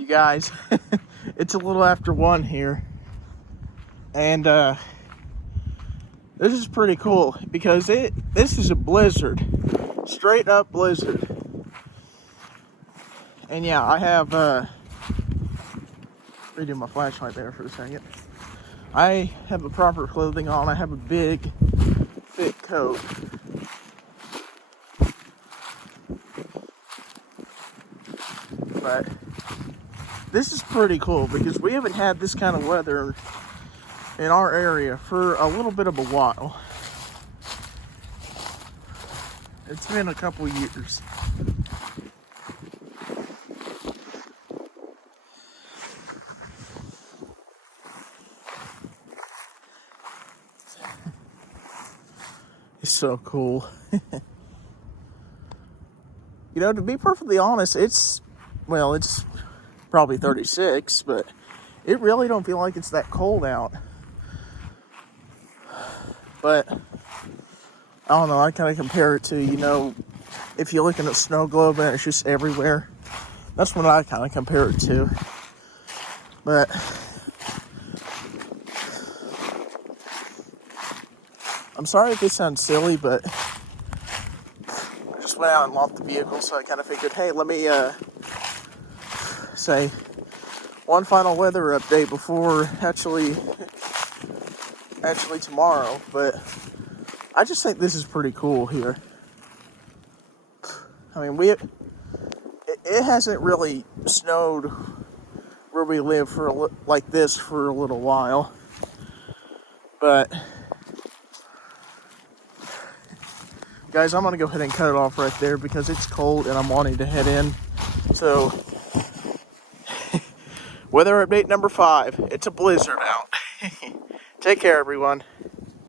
You guys, it's a little after 1 here, and this is pretty cool because this is a blizzard, straight up blizzard. And yeah, I have redo my flashlight there for a second. I have the proper clothing on. I have a big, thick coat. But this is pretty cool because we haven't had this kind of weather in our area for a little bit of a while. It's been a couple years. It's so cool. You know, to be perfectly honest, it's probably 36, but it really don't feel like it's that cold out. But I don't know, I kind of compare it to, you know, if you look at a snow globe and it's just everywhere. That's what I kind of compare it to. But I'm sorry if this sounds silly, but I just went out and locked the vehicle, so I kind of figured, hey, let me say one final weather update before actually tomorrow. But I just think this is pretty cool here. I mean, it hasn't really snowed where we live like this for a little while, but guys, I'm gonna go ahead and cut it off right there because it's cold and I'm wanting to head in. So weather update number 5. It's a blizzard out. Take care, everyone.